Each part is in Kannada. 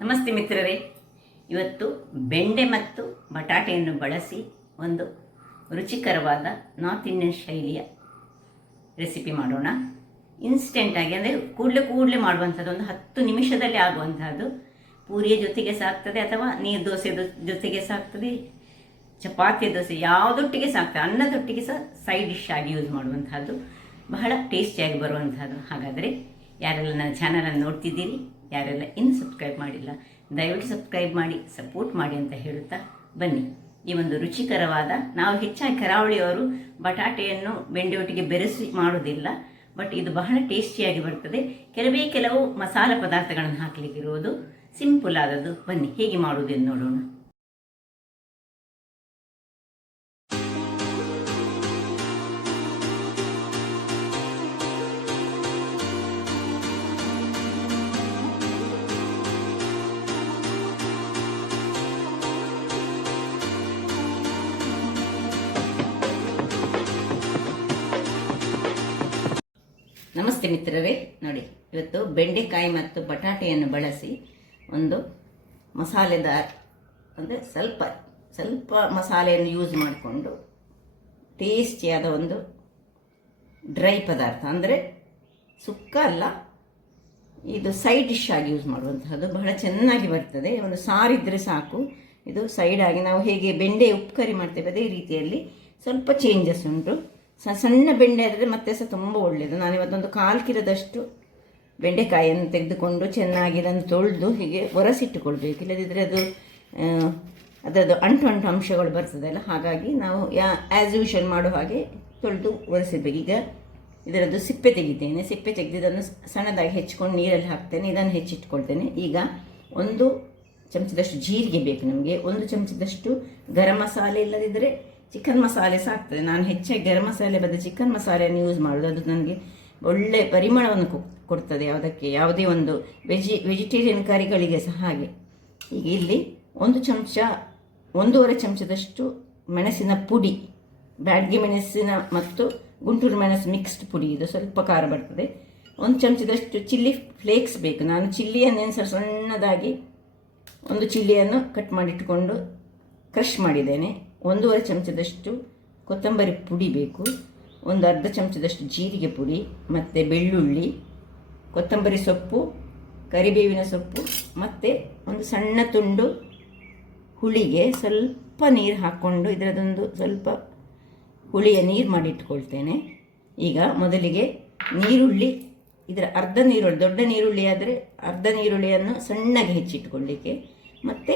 ನಮಸ್ತೆ ಮಿತ್ರರೇ, ಇವತ್ತು ಬೆಂಡೆ ಮತ್ತು ಬಟಾಟೆಯನ್ನು ಬಳಸಿ ಒಂದು ರುಚಿಕರವಾದ ನಾರ್ತ್ ಇಂಡಿಯನ್ ಶೈಲಿಯ ರೆಸಿಪಿ ಮಾಡೋಣ. ಇನ್ಸ್ಟೆಂಟಾಗಿ ಅಂದರೆ ಕೂಡಲೇ ಮಾಡುವಂಥದ್ದು, ಒಂದು 10 ನಿಮಿಷದಲ್ಲಿ ಆಗುವಂಥದ್ದು. ಪೂರಿಯ ಜೊತೆಗೆ ಸಾಕ್ತದೆ ಅಥವಾ ನೀರು ದೋಸೆ ಜೊತೆಗೆ ಸಾಕ್ತದೆ, ಚಪಾತಿ ದೋಸೆ ಯಾವುದೊಟ್ಟಿಗೆ ಸಾಕ್ತದೆ, ಅನ್ನದೊಟ್ಟಿಗೆ ಸಹ ಸೈಡ್ ಡಿಶ್ ಆಗಿ ಯೂಸ್ ಮಾಡುವಂಥದ್ದು, ಬಹಳ ಟೇಸ್ಟಿಯಾಗಿ ಬರುವಂಥದ್ದು. ಹಾಗಾದರೆ ಯಾರೆಲ್ಲ ನನ್ನ ಚಾನಲನ್ನು ನೋಡ್ತಿದ್ದೀರಿ, ಯಾರೆಲ್ಲ ಇನ್ನು ಸಬ್ಸ್ಕ್ರೈಬ್ ಮಾಡಿಲ್ಲ, ದಯವಿಟ್ಟು ಸಬ್ಸ್ಕ್ರೈಬ್ ಮಾಡಿ ಸಪೋರ್ಟ್ ಮಾಡಿ ಅಂತ ಹೇಳುತ್ತಾ ಬನ್ನಿ. ಈ ಒಂದು ರುಚಿಕರವಾದ, ನಾವು ಹೆಚ್ಚಾಗಿ ಕರಾವಳಿಯವರು ಬಟಾಟೆಯನ್ನು ಬೆಂಡೆ ಒಟ್ಟಿಗೆ ಬೆರೆಸಿ ಮಾಡೋದಿಲ್ಲ, ಬಟ್ ಇದು ಬಹಳ ಟೇಸ್ಟಿಯಾಗಿ ಬರ್ತದೆ. ಕೆಲವು ಮಸಾಲ ಪದಾರ್ಥಗಳನ್ನು ಹಾಕಲಿಕ್ಕಿರುವುದು, ಸಿಂಪಲ್ ಆದದ್ದು. ಬನ್ನಿ ಹೇಗೆ ಮಾಡುವುದೆಂದು ನೋಡೋಣ. ನಮಸ್ತೆ ಮಿತ್ರರೇ, ನೋಡಿ ಇವತ್ತು ಬೆಂಡೆಕಾಯಿ ಮತ್ತು ಬಟಾಟೆಯನ್ನು ಬಳಸಿ ಒಂದು ಮಸಾಲೆದಾರ್, ಅಂದರೆ ಸ್ವಲ್ಪ ಮಸಾಲೆಯನ್ನು ಯೂಸ್ ಮಾಡಿಕೊಂಡು ಟೇಸ್ಟಿಯಾದ ಒಂದು ಡ್ರೈ ಪದಾರ್ಥ, ಅಂದರೆ ಸುಕ್ಕ ಅಲ್ಲ, ಇದು ಸೈಡ್ ಡಿಶ್ ಆಗಿ ಯೂಸ್ ಮಾಡುವಂಥದ್ದು. ಬಹಳ ಚೆನ್ನಾಗಿ ಬರ್ತದೆ. ಒಂದು ಸಾರಿದ್ರೆ ಸಾಕು. ಇದು ಸೈಡಾಗಿ ನಾವು ಹೇಗೆ ಬೆಂಡೆ ಉಪ್ಪು ಕರಿ ಮಾಡ್ತೇವೆ ಅದೇ ರೀತಿಯಲ್ಲಿ ಸ್ವಲ್ಪ ಚೇಂಜಸ್ ಉಂಟು. ಸಣ್ಣ ಬೆಂಡೆ ಆದರೆ ಮತ್ತೆ ಸಹ ತುಂಬ ಒಳ್ಳೆಯದು. ನಾನಿವತ್ತೊಂದು 1/4 ಕಿಲೋದಷ್ಟು ಬೆಂಡೆಕಾಯಿಯನ್ನು ತೆಗೆದುಕೊಂಡು ಚೆನ್ನಾಗಿ ಅದನ್ನು ತೊಳೆದು ಹೀಗೆ ಒರೆಸಿಟ್ಟುಕೊಳ್ಬೇಕು. ಇಲ್ಲದಿದ್ದರೆ ಅದರದ್ದು ಅಂಟು ಅಂಶಗಳು ಬರ್ತದಲ್ಲ, ಹಾಗಾಗಿ ನಾವು ಆ್ಯಸ್ ಯೂಶುವಲ್ ಮಾಡೋ ಹಾಗೆ ತೊಳೆದು ಒರೆಸಿರ್ಬೇಕು. ಈಗ ಇದರದ್ದು ಸಿಪ್ಪೆ ತೆಗಿತೇನೆ. ಸಿಪ್ಪೆ ತೆಗೆದಿದ್ದನ್ನು ಸಣ್ಣದಾಗಿ ಹೆಚ್ಚಿಕೊಂಡು ನೀರಲ್ಲಿ ಹಾಕ್ತೇನೆ. ಇದನ್ನು ಹೆಚ್ಚಿಟ್ಕೊಳ್ತೇನೆ. ಈಗ 1 ಚಮಚದಷ್ಟು ಜೀರಿಗೆ ಬೇಕು ನಮಗೆ, 1 ಚಮಚದಷ್ಟು ಗರಂ ಮಸಾಲೆ, ಇಲ್ಲದಿದ್ದರೆ ಚಿಕನ್ ಮಸಾಲೆ ಸಾಕ್ತದೆ. ನಾನು ಹೆಚ್ಚಾಗಿ ಗರಂ ಮಸಾಲೆ ಬದಲು ಚಿಕನ್ ಮಸಾಲೆಯನ್ನು ಯೂಸ್ ಮಾಡೋದು. ಅದು ನನಗೆ ಒಳ್ಳೆಯ ಪರಿಮಳವನ್ನು ಕೊಡ್ತದೆ ಯಾವುದಕ್ಕೆ, ಯಾವುದೇ ಒಂದು ವೆಜಿಟೇರಿಯನ್ ಕರಿಗಳಿಗೆ ಸಹ ಹಾಗೆ. ಈಗ ಇಲ್ಲಿ 1.5 ಚಮಚದಷ್ಟು ಮೆಣಸಿನ ಪುಡಿ, ಬ್ಯಾಡಗಿ ಮೆಣಸಿನ ಮತ್ತು ಗುಂಟೂರು ಮೆಣಸು ಮಿಕ್ಸ್ಡ್ ಪುಡಿ, ಇದು ಸ್ವಲ್ಪ ಖಾರ ಬರ್ತದೆ. 1 ಚಮಚದಷ್ಟು ಚಿಲ್ಲಿ ಫ್ಲೇಕ್ಸ್ ಬೇಕು. ನಾನು ಚಿಲ್ಲಿಯನ್ನು ಸಣ್ಣದಾಗಿ 1 ಚಿಲ್ಲಿಯನ್ನು ಕಟ್ ಮಾಡಿಟ್ಟುಕೊಂಡು ಕ್ರಷ್ ಮಾಡಿದ್ದೇನೆ. 1.5 ಚಮಚದಷ್ಟು ಕೊತ್ತಂಬರಿ ಪುಡಿ ಬೇಕು. 1/2 ಚಮಚದಷ್ಟು ಜೀರಿಗೆ ಪುಡಿ, ಮತ್ತು ಬೆಳ್ಳುಳ್ಳಿ, ಕೊತ್ತಂಬರಿ ಸೊಪ್ಪು, ಕರಿಬೇವಿನ ಸೊಪ್ಪು, ಮತ್ತು ಒಂದು ಸಣ್ಣ ತುಂಡು ಹುಳಿಗೆ ಸ್ವಲ್ಪ ನೀರು ಹಾಕ್ಕೊಂಡು ಇದರದೊಂದು ಸ್ವಲ್ಪ ಹುಳಿಯ ನೀರು ಮಾಡಿಟ್ಕೊಳ್ತೇನೆ. ಈಗ ಮೊದಲಿಗೆ ನೀರುಳ್ಳಿ, ಇದರ ಅರ್ಧ ನೀರುಳ್ಳಿ, ದೊಡ್ಡ ನೀರುಳ್ಳಿ ಆದರೆ ಅರ್ಧ ನೀರುಳ್ಳಿಯನ್ನು ಸಣ್ಣಗೆ ಹೆಚ್ಚಿಟ್ಕೊಳ್ಳಿಕ್ಕೆ, ಮತ್ತು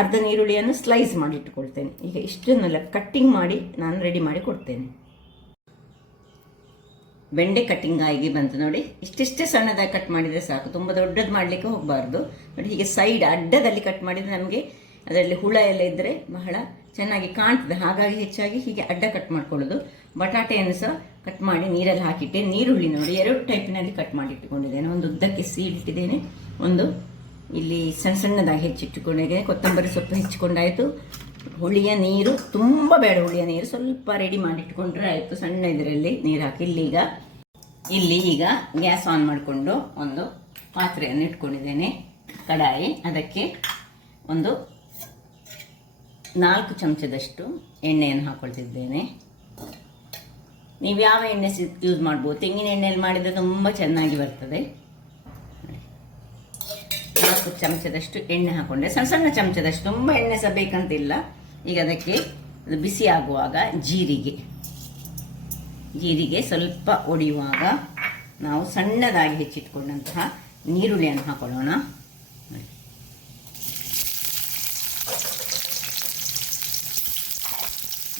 ಅರ್ಧ ನೀರುಳ್ಳಿಯನ್ನು ಸ್ಲೈಸ್ ಮಾಡಿಟ್ಟುಕೊಳ್ತೇನೆ. ಈಗ ಇಷ್ಟನ್ನೆಲ್ಲ ಕಟ್ಟಿಂಗ್ ಮಾಡಿ ನಾನು ರೆಡಿ ಮಾಡಿ ಕೊಡ್ತೇನೆ. ಬೆಂಡೆ ಕಟ್ಟಿಂಗ್ ಆಗಿ ಬಂತು ನೋಡಿ. ಇಷ್ಟಿಷ್ಟೇ ಸಣ್ಣದಾಗಿ ಕಟ್ ಮಾಡಿದರೆ ಸಾಕು, ತುಂಬ ದೊಡ್ಡದು ಮಾಡಲಿಕ್ಕೆ ಹೋಗಬಾರ್ದು. ನೋಡಿ, ಹೀಗೆ ಸೈಡ್ ಅಡ್ಡದಲ್ಲಿ ಕಟ್ ಮಾಡಿದರೆ ನಮಗೆ ಅದರಲ್ಲಿ ಹುಳ ಎಲ್ಲ ಇದ್ದರೆ ಬಹಳ ಚೆನ್ನಾಗಿ ಕಾಣ್ತದೆ. ಹಾಗಾಗಿ ಹೆಚ್ಚಾಗಿ ಹೀಗೆ ಅಡ್ಡ ಕಟ್ ಮಾಡ್ಕೊಳ್ಳೋದು. ಬಟಾಟೆಯನ್ನು ಸಹ ಕಟ್ ಮಾಡಿ ನೀರಲ್ಲಿ ಹಾಕಿಟ್ಟೆ. ನೀರುಳ್ಳಿ ನೋಡಿ 2 ಟೈಪಿನಲ್ಲಿ ಕಟ್ ಮಾಡಿ ಇಟ್ಟುಕೊಂಡಿದ್ದೇನೆ. ಒಂದು ಉದ್ದಕ್ಕೆ ಸೀಳಿಟ್ಟಿದ್ದೇನೆ, ಒಂದು ಇಲ್ಲಿ ಸಣ್ಣದಾಗಿ ಹೆಚ್ಚಿಟ್ಟುಕೊಂಡಿದ್ದೇನೆ. ಕೊತ್ತಂಬರಿ ಸೊಪ್ಪು ಹೆಚ್ಚಿಕೊಂಡಾಯಿತು. ಹುಳಿಯ ನೀರು ತುಂಬ ಬೇಡ, ಹುಳಿಯ ನೀರು ಸ್ವಲ್ಪ ರೆಡಿ ಮಾಡಿಟ್ಕೊಂಡ್ರೆ ಆಯಿತು. ಸಣ್ಣ ಇದರಲ್ಲಿ ನೀರು ಹಾಕಿ ಇಲ್ಲಿ ಈಗ ಗ್ಯಾಸ್ ಆನ್ ಮಾಡಿಕೊಂಡು ಒಂದು ಪಾತ್ರೆಯನ್ನು ಇಟ್ಕೊಂಡಿದ್ದೇನೆ, ಕಡಾಯಿ. ಅದಕ್ಕೆ ಒಂದು 4 ಚಮಚದಷ್ಟು ಎಣ್ಣೆಯನ್ನು ಹಾಕ್ಕೊಳ್ತಿದ್ದೇನೆ. ನೀವು ಯಾವ ಎಣ್ಣೆ ಯೂಸ್ ಮಾಡ್ಬೋದು. ತೆಂಗಿನ ಎಣ್ಣೆಯಲ್ಲಿ ಮಾಡಿದರೆ ತುಂಬ ಚೆನ್ನಾಗಿ ಬರ್ತದೆ. 4 ಚಮಚದಷ್ಟು ಎಣ್ಣೆ ಹಾಕೊಂಡೆ, ಸಣ್ಣ ಚಮಚದಷ್ಟು, ತುಂಬ ಎಣ್ಣೆ ಸಹ ಬೇಕಂತಿಲ್ಲ. ಈಗ ಅದಕ್ಕೆ ಬಿಸಿ ಆಗುವಾಗ ಜೀರಿಗೆ ಸ್ವಲ್ಪ ಒಡೆಯುವಾಗ ನಾವು ಸಣ್ಣದಾಗಿ ಹೆಚ್ಚಿಟ್ಕೊಂಡಂತಹ ನೀರುಳ್ಳಿಯನ್ನು ಹಾಕೊಳ್ಳೋಣ.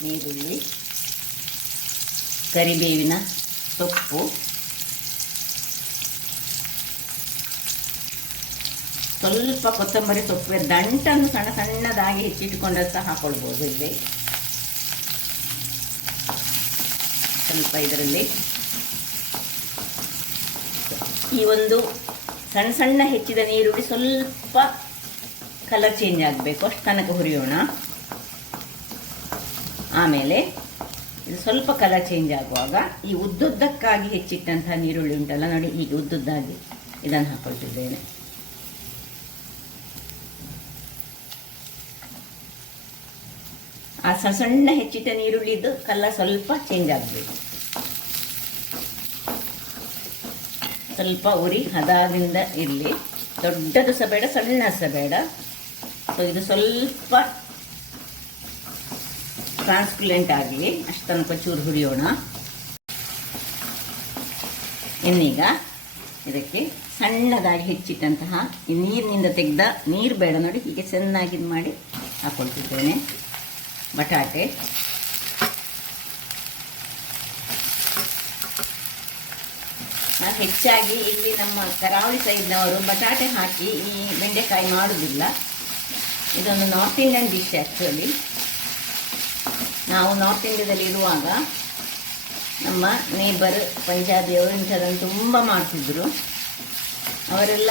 ನೀರುಳ್ಳಿ, ಕರಿಬೇವಿನ ಸೊಪ್ಪು, ಸ್ವಲ್ಪ ಕೊತ್ತಂಬರಿ ಸೊಪ್ಪು ದಂಟನ್ನು ಸಣ್ಣದಾಗಿ ಹೆಚ್ಚಿಟ್ಕೊಂಡ್ರೆ ಸಹ ಹಾಕೊಳ್ಬೋದು. ಇಲ್ಲಿ ಸ್ವಲ್ಪ ಇದರಲ್ಲಿ ಈ ಒಂದು ಸಣ್ಣ ಹೆಚ್ಚಿದ ನೀರುಳ್ಳಿ ಸ್ವಲ್ಪ ಕಲರ್ ಚೇಂಜ್ ಆಗಬೇಕು, ಅಷ್ಟು ತನಕ ಹುರಿಯೋಣ. ಆಮೇಲೆ ಇದು ಸ್ವಲ್ಪ ಕಲರ್ ಚೇಂಜ್ ಆಗುವಾಗ ಈ ಉದ್ದುದ್ದಕ್ಕಾಗಿ ಹೆಚ್ಚಿಟ್ಟಂತಹ ನೀರುಳ್ಳಿ ಉಂಟಲ್ಲ ನೋಡಿ, ಹೀಗೆ ಉದ್ದುದ್ದಾಗಿ ಇದನ್ನು ಹಾಕೊಳ್ತಿದ್ದೇನೆ. ಆ ಸಣ್ಣ ಹೆಚ್ಚಿಟ್ಟ ನೀರುಳ್ಳಿದ್ದು ಕಲರ್ ಸ್ವಲ್ಪ ಚೇಂಜ್ ಆಗಬೇಕು. ಸ್ವಲ್ಪ ಉರಿ ಹದದಿಂದ ಇರಲಿ, ದೊಡ್ಡದು ಸಹ ಬೇಡ ಸಣ್ಣ ಸಹ ಬೇಡ. ಸೊ ಇದು ಸ್ವಲ್ಪ ಟ್ರಾನ್ಸ್ಪರೆಂಟ್ ಆಗಲಿ, ಅಷ್ಟು ತನಕ ಚೂರು ಹುರಿಯೋಣ. ಇನ್ನೀಗ ಇದಕ್ಕೆ ಸಣ್ಣದಾಗಿ ಹೆಚ್ಚಿಟ್ಟಂತಹ ಈ ನೀರಿನಿಂದ ತೆಗೆದ ನೀರು ಬೇಡ ನೋಡಿ, ಹೀಗೆ ಚೆನ್ನಾಗಿ ಮಾಡಿ ಹಾಕೊಳ್ತಿದ್ದೇನೆ ಬಟಾಟೆ. ಹೆಚ್ಚಾಗಿ ಇಲ್ಲಿ ನಮ್ಮ ಕರಾವಳಿ ಸೈಡ್ನವರು ಬಟಾಟೆ ಹಾಕಿ ಈ ಬೆಂಡೆಕಾಯಿ ಮಾಡುವುದಿಲ್ಲ. ಇದೊಂದು ನಾರ್ತ್ ಇಂಡಿಯನ್ ಡಿಶ್ ಆ್ಯಕ್ಚುಲಿ. ನಾವು ನಾರ್ತ್ ಇಂಡಿಯಾದಲ್ಲಿ ಇರುವಾಗ ನಮ್ಮ ನೇಬರ್ ಪಂಜಾಬಿಯವರು ಇಂಥದ್ದನ್ನು ತುಂಬ ಮಾಡ್ತಿದ್ರು. ಅವರೆಲ್ಲ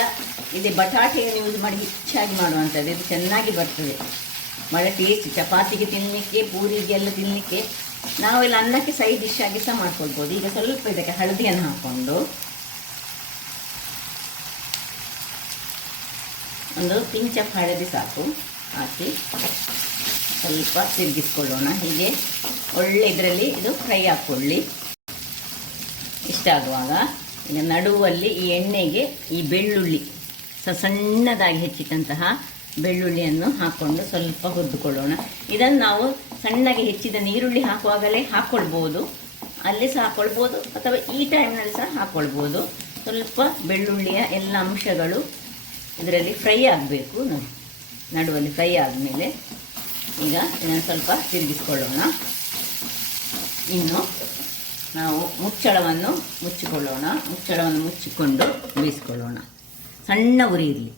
ಇಲ್ಲಿ ಬಟಾಟೆಯನ್ನು ಯೂಸ್ ಮಾಡಿ ಹೆಚ್ಚಾಗಿ ಮಾಡುವಂಥದ್ದು. ಇದು ಚೆನ್ನಾಗಿ ಬರ್ತದೆ, ಒಳ್ಳೆ ಟೇಸ್ಟ್, ಚಪಾತಿಗೆ ತಿನ್ನಲಿಕ್ಕೆ, ಪೂರಿಗೆಲ್ಲ ತಿನ್ನಲಿಕ್ಕೆ. ನಾವೆಲ್ಲ ಅನ್ನಕ್ಕೆ ಸೈಡ್ ಡಿಶ್ ಆಗಿ ಸಹ ಮಾಡ್ಕೊಳ್ಬೋದು. ಈಗ ಸ್ವಲ್ಪ ಇದಕ್ಕೆ ಹಳದಿಯನ್ನು ಹಾಕ್ಕೊಂಡು ಒಂದು ಪಿಂಚ್ ಆಫ್ ಹಳದಿ ಸಾಕು ಹಾಕಿ ಸ್ವಲ್ಪ ತಿರುಗಿಸ್ಕೊಳ್ಳೋಣ. ಹೀಗೆ ಒಳ್ಳೆ ಇದರಲ್ಲಿ ಇದು ಫ್ರೈ ಹಾಕ್ಕೊಳ್ಳಿ. ಇಷ್ಟ ಆಗುವಾಗ ಈಗ ನಡುವಲ್ಲಿ ಈ ಎಣ್ಣೆಗೆ ಈ ಬೆಳ್ಳುಳ್ಳಿ ಸಣ್ಣದಾಗಿ ಹೆಚ್ಚಿಟ್ಟಂತಹ ಬೆಳ್ಳುಳ್ಳಿಯನ್ನು ಹಾಕ್ಕೊಂಡು ಸ್ವಲ್ಪ ಹುರಿದುಕೊಳ್ಳೋಣ. ಇದನ್ನು ನಾವು ಸಣ್ಣಗೆ ಹೆಚ್ಚಿದ ನೀರುಳ್ಳಿ ಹಾಕುವಾಗಲೇ ಹಾಕ್ಕೊಳ್ಬೋದು, ಅಲ್ಲಿ ಸಹ ಹಾಕ್ಕೊಳ್ಬೋದು, ಅಥವಾ ಈ ಟೈಮ್ನಲ್ಲಿ ಸಹ ಹಾಕ್ಕೊಳ್ಬೋದು. ಸ್ವಲ್ಪ ಬೆಳ್ಳುಳ್ಳಿಯ ಎಲ್ಲ ಅಂಶಗಳು ಇದರಲ್ಲಿ ಫ್ರೈ ಆಗಬೇಕು. ನಡುವಲ್ಲಿ ಫ್ರೈ ಆದಮೇಲೆ ಈಗ ಇದನ್ನು ಸ್ವಲ್ಪ ತಿರುಗಿಸ್ಕೊಳ್ಳೋಣ. ಇನ್ನು ನಾವು ಮುಚ್ಚಳವನ್ನು ಮುಚ್ಚಿಕೊಳ್ಳೋಣ. ಮುಚ್ಚಳವನ್ನು ಮುಚ್ಚಿಕೊಂಡು ಬೇಯಿಸ್ಕೊಳ್ಳೋಣ. ಸಣ್ಣ ಉರಿ ಇರಲಿ.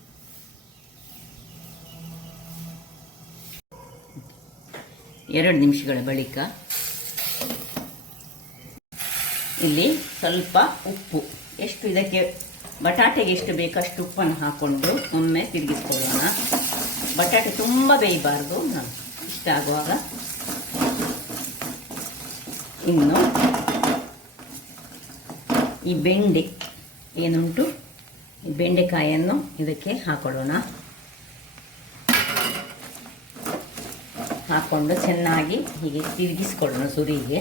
ಎರಡು ನಿಮಿಷಗಳ ಬಳಿಕ ಇಲ್ಲಿ ಸ್ವಲ್ಪ ಉಪ್ಪು, ಎಷ್ಟು ಇದಕ್ಕೆ ಬಟಾಟೆಗೆ ಎಷ್ಟು ಬೇಕು ಅಷ್ಟು ಉಪ್ಪನ್ನು ಹಾಕ್ಕೊಂಡು ಒಮ್ಮೆ ತಿರುಗಿಸ್ಕೊಳ್ಳೋಣ. ಬಟಾಟೆ ತುಂಬ ಬೇಯಬಾರ್ದು, ಇಷ್ಟ ಆಗುವಾಗ. ಇನ್ನು ಈ ಬೆಂಡೆ ಏನುಂಟು, ಈ ಬೆಂಡೆಕಾಯನ್ನು ಇದಕ್ಕೆ ಹಾಕೊಳ್ಳೋಣ. ಹಾಕ್ಕೊಂಡು ಚೆನ್ನಾಗಿ ಹೀಗೆ ತಿರುಗಿಸ್ಕೊಳ್ಳೋಣ ಸುರಿಗೆ.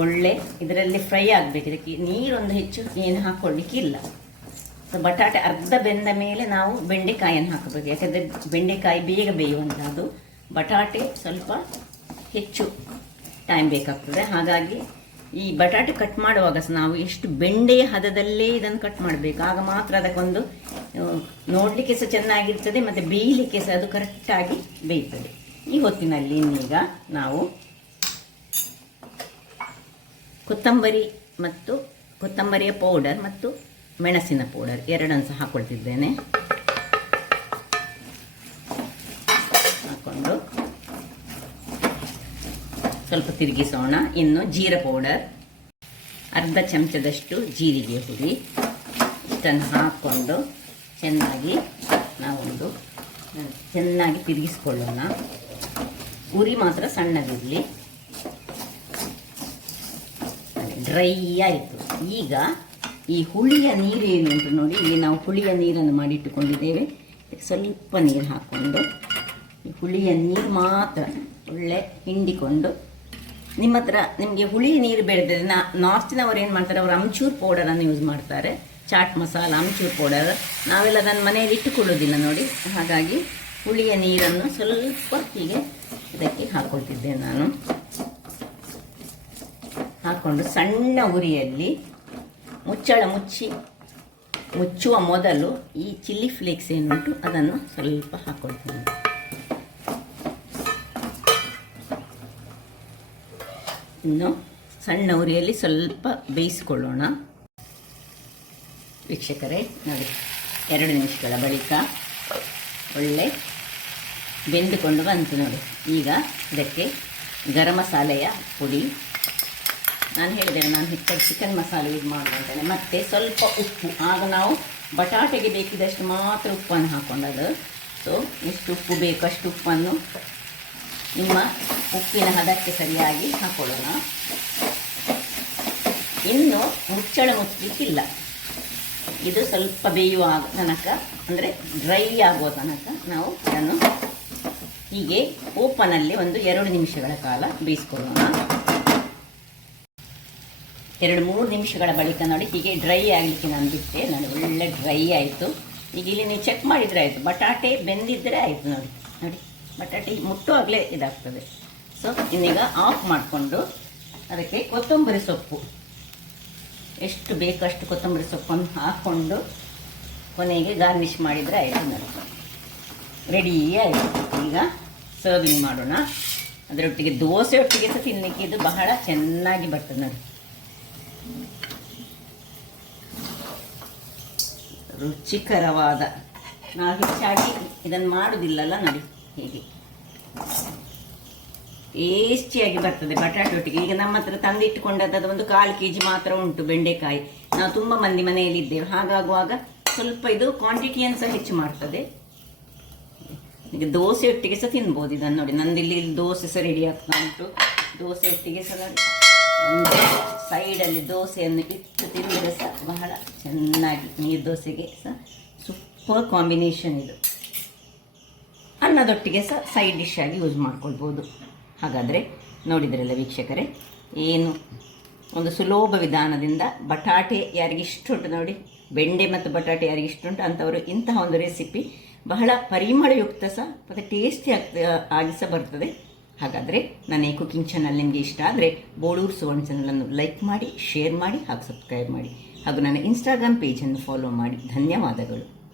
ಒಳ್ಳೆ ಇದರಲ್ಲಿ ಫ್ರೈ ಆಗಬೇಕು. ಇದಕ್ಕೆ ನೀರೊಂದು ಹೆಚ್ಚು ಏನು ಹಾಕ್ಕೊಳ್ಳಿಕ್ಕಿಲ್ಲ. ಸೊ ಬಟಾಟೆ ಅರ್ಧ ಬೆಂದ ಮೇಲೆ ನಾವು ಬೆಂಡೆಕಾಯನ್ನು ಹಾಕಬೇಕು. ಯಾಕಂದರೆ ಬೆಂಡೆಕಾಯಿ ಬೇಗ ಬೇಯುವಂಥದ್ದು, ಬಟಾಟೆ ಸ್ವಲ್ಪ ಹೆಚ್ಚು ಟೈಮ್ ಬೇಕಾಗ್ತದೆ. ಹಾಗಾಗಿ ಈ ಬಟಾಟೆ ಕಟ್ ಮಾಡುವಾಗ ಸಹ ನಾವು ಎಷ್ಟು ಬೆಂಡೆಯ ಹದದಲ್ಲೇ ಇದನ್ನು ಕಟ್ ಮಾಡಬೇಕು. ಆಗ ಮಾತ್ರ ಅದಕ್ಕೊಂದು ನೋಡಲಿಕ್ಕೆ ಸಹ ಚೆನ್ನಾಗಿರ್ತದೆ ಮತ್ತು ಬೇಯಲಿಕ್ಕೆ ಸಹ ಅದು ಕರೆಕ್ಟಾಗಿ ಬೇಯ್ತದೆ. ಈ ಹೊತ್ತಿನಲ್ಲಿ ಇನ್ನೀಗ ನಾವು ಕೊತ್ತಂಬರಿಯ ಪೌಡರ್ ಮತ್ತು ಮೆಣಸಿನ ಪೌಡರ್ ಎರಡನ್ನು ಸಹ ಹಾಕ್ಕೊಳ್ತಿದ್ದೇನೆ. ಹಾಕ್ಕೊಂಡು ಸ್ವಲ್ಪ ತಿರುಗಿಸೋಣ. ಇನ್ನು ಜೀರಾ ಪೌಡರ್ ಅರ್ಧ ಚಮಚದಷ್ಟು ಜೀರಿಗೆ ಹುಡಿ, ಇಷ್ಟನ್ನು ಹಾಕ್ಕೊಂಡು ಚೆನ್ನಾಗಿ ತಿರುಗಿಸ್ಕೊಳ್ಳೋಣ. ಉರಿ ಮಾತ್ರ ಸಣ್ಣದಿರಲಿ. ಡ್ರೈ ಆಯಿತು. ಈಗ ಈ ಹುಳಿಯ ನೀರೇನುಂಟು ನೋಡಿ, ಇಲ್ಲಿ ನಾವು ಹುಳಿಯ ನೀರನ್ನು ಮಾಡಿಟ್ಟುಕೊಂಡಿದ್ದೇವೆ. ಸ್ವಲ್ಪ ನೀರು ಹಾಕ್ಕೊಂಡು ಈ ಹುಳಿಯ ನೀರು ಮಾತ್ರ ಒಳ್ಳೆ ಹಿಂಡಿಕೊಂಡು, ನಿಮಗೆ ಹುಳಿ ನೀರು ಬೇಡದ್ರೆ ನಾರ್ತಿನವರು ಏನು ಮಾಡ್ತಾರೆ, ಅವರು ಅಮ್ಚೂರ್ ಪೌಡರನ್ನು ಯೂಸ್ ಮಾಡ್ತಾರೆ, ಚಾಟ್ ಮಸಾಲ ಅಮ್ಚೂರ್ ಪೌಡರ್. ನಾವೆಲ್ಲ ಅದನ್ನು ಮನೆಯಲ್ಲಿ ಇಟ್ಟುಕೊಳ್ಳೋದಿಲ್ಲ ನೋಡಿ. ಹಾಗಾಗಿ ಹುಳಿಯ ನೀರನ್ನು ಸ್ವಲ್ಪ ಹೀಗೆ ಇದಕ್ಕೆ ಹಾಕ್ಕೊಳ್ತಿದ್ದೇನೆ ನಾನು. ಹಾಕ್ಕೊಂಡು ಸಣ್ಣ ಉರಿಯಲ್ಲಿ ಮುಚ್ಚಳ ಮುಚ್ಚುವ ಮೊದಲು ಈ ಚಿಲ್ಲಿ ಫ್ಲೇಕ್ಸ್ ಏನುಂಟು ಅದನ್ನು ಸ್ವಲ್ಪ ಹಾಕ್ಕೊಳ್ತೀನಿ. ಇನ್ನು ಸಣ್ಣ ಉರಿಯಲ್ಲಿ ಸ್ವಲ್ಪ ಬೇಯಿಸ್ಕೊಳ್ಳೋಣ. ವೀಕ್ಷಕರೇ ನೋಡಿ, 2 ನಿಮಿಷಗಳ ಬಳಿಕ ಒಳ್ಳೆ ಬೆಂದುಕೊಂಡು ಬಂತು ನೋಡಿ. ಈಗ ಇದಕ್ಕೆ ಗರಂ ಮಸಾಲೆಯ ಪುಡಿ, ನಾನು ಹೇಳಿದ್ದೇನೆ ನಾನು ಹೆಚ್ಚಾಗಿ ಚಿಕನ್ ಮಸಾಲೆ ಯೂಸ್ ಮಾಡುವಂತೇನೆ, ಮತ್ತು ಸ್ವಲ್ಪ ಉಪ್ಪು. ಆಗ ನಾವು ಬಟಾಟೆಗೆ ಬೇಕಿದಷ್ಟು ಮಾತ್ರ ಉಪ್ಪನ್ನು ಹಾಕೊಂಡದ್ದು. ಸೊ ಎಷ್ಟು ಉಪ್ಪು ಬೇಕು ಅಷ್ಟು ಉಪ್ಪನ್ನು ನಿಮ್ಮ ಉಪ್ಪಿನ ಹದಕ್ಕೆ ಸರಿಯಾಗಿ ಹಾಕೊಳ್ಳೋಣ. ಇನ್ನು ಮುಚ್ಚಳ ಮುಚ್ಚಲಿಕ್ಕಿಲ್ಲ. ಇದು ಸ್ವಲ್ಪ ಬೇಯುವ ತನಕ, ಅಂದರೆ ಡ್ರೈ ಆಗುವ ತನಕ ನಾವು ಇದನ್ನು ಹೀಗೆ ಓಪನಲ್ಲಿ ಒಂದು 2 ನಿಮಿಷಗಳ ಕಾಲ ಬೇಯಿಸ್ಕೊಳ್ಳೋಣ. 2-3 ನಿಮಿಷಗಳ ಬಳಿಕ ನೋಡಿ ಹೀಗೆ ಡ್ರೈ ಆಗಲಿಕ್ಕೆ ನಾನು ಬಿಟ್ಟೆ. ನೋಡಿ ಒಳ್ಳೆ ಡ್ರೈ ಆಯಿತು. ಈಗ ಇಲ್ಲಿ ನೀವು ಚೆಕ್ ಮಾಡಿದರೆ ಆಯಿತು, ಬಟಾಟೆ ಬೆಂದಿದ್ದರೆ ಆಯಿತು. ನೋಡಿ ನೋಡಿ ಬಟಾಟೆ ಮುಟ್ಟುವಾಗಲೇ ಇದಾಗ್ತದೆ. ಸೊ ಇನ್ನೀಗ ಆಫ್ ಮಾಡಿಕೊಂಡು ಅದಕ್ಕೆ ಕೊತ್ತಂಬರಿ ಸೊಪ್ಪು ಎಷ್ಟು ಬೇಕಷ್ಟು ಕೊತ್ತಂಬರಿ ಸೊಪ್ಪನ್ನು ಹಾಕ್ಕೊಂಡು ಕೊನೆಗೆ ಗಾರ್ನಿಷ್ ಮಾಡಿದರೆ ಆಯಿತು. ನೋಡಿ ರೆಡಿ ಆಯಿತು. ಈಗ ಸರ್ವಿಂಗ್ ಮಾಡೋಣ. ಅದರೊಟ್ಟಿಗೆ ದೋಸೆ ಒಟ್ಟಿಗೆ ಸಹ ತಿನ್ನಲಿಕ್ಕೆ ಇದು ಬಹಳ ಚೆನ್ನಾಗಿ ಬರ್ತದೆ. ನೋಡಿ ರುಚಿಕರವಾದ, ನಾವು ಹೆಚ್ಚಾಗಿ ಇದನ್ನು ಮಾಡೋದಿಲ್ಲಲ್ಲ. ನೋಡಿ ಹೀಗೆ ಟೇಸ್ಟಿಯಾಗಿ ಬರ್ತದೆ ಬಟಾಟೆ ಒಟ್ಟಿಗೆ. ಈಗ ನಮ್ಮ ಹತ್ರ ತಂದಿಟ್ಟುಕೊಂಡದ್ದು ಒಂದು 1/4 kg ಮಾತ್ರ ಉಂಟು ಬೆಂಡೆಕಾಯಿ. ನಾವು ತುಂಬ ಮಂದಿ ಮನೆಯಲ್ಲಿ ಇದ್ದೇವೆ. ಹಾಗಾಗುವಾಗ ಸ್ವಲ್ಪ ಇದು ಕ್ವಾಂಟಿಟಿಯನ್ನು ಸಹ ಹೆಚ್ಚು ಮಾಡ್ತದೆ. ಈಗ ದೋಸೆ ಒಟ್ಟಿಗೆ ಸಹ ತಿನ್ಬೋದು ಇದನ್ನು. ನೋಡಿ ನಂದಿಲ್ಲಿ ದೋಸೆ ಸಹ ರೆಡಿ ಆಗ್ತಾ ಉಂಟು. ದೋಸೆ ಒಟ್ಟಿಗೆ ಸಹ ನೋಡಿ ಒಂದು ಸೈಡಲ್ಲಿ ದೋಸೆಯನ್ನು ಇಟ್ಟು ತಿಂದರೆ ಸಹ ಬಹಳ ಚೆನ್ನಾಗಿ, ನೀರು ದೋಸೆಗೆ ಸಹ ಸೂಪರ್ ಕಾಂಬಿನೇಷನ್ ಇದು. ಅನ್ನದೊಟ್ಟಿಗೆ ಸಹ ಸೈಡ್ ಡಿಶ್ ಆಗಿ ಯೂಸ್ ಮಾಡ್ಕೊಳ್ಬೋದು. ಹಾಗಾದರೆ ನೋಡಿದ್ರಲ್ಲ ವೀಕ್ಷಕರೇ, ಏನು ಒಂದು ಸುಲಭ ವಿಧಾನದಿಂದ ಬಟಾಟೆ ಯಾರಿಗಿಷ್ಟುಂಟು ನೋಡಿ, ಬೆಂಡೆ ಮತ್ತು ಬಟಾಟೆ ಯಾರಿಗಿಷ್ಟುಂಟು ಅಂಥವರು ಇಂತಹ ಒಂದು ರೆಸಿಪಿ ಬಹಳ ಪರಿಮಳಯುಕ್ತ ಸಹ ಮತ್ತು ಟೇಸ್ಟಿ ಆಗಿ ಸಹ ಬರ್ತದೆ. ಹಾಗಾದರೆ ನನ್ನ ಈ ಕುಕಿಂಗ್ ಚಾನಲ್ ನಿಮಗೆ ಇಷ್ಟ ಆದರೆ ಬೋಳೂರು ಸುವರ್ಣ ಚಾನಲನ್ನು ಲೈಕ್ ಮಾಡಿ, ಶೇರ್ ಮಾಡಿ ಹಾಗೂ ಸಬ್ಸ್ಕ್ರೈಬ್ ಮಾಡಿ ಹಾಗೂ ನನ್ನ ಇನ್ಸ್ಟಾಗ್ರಾಮ್ ಪೇಜನ್ನು ಫಾಲೋ ಮಾಡಿ. ಧನ್ಯವಾದಗಳು.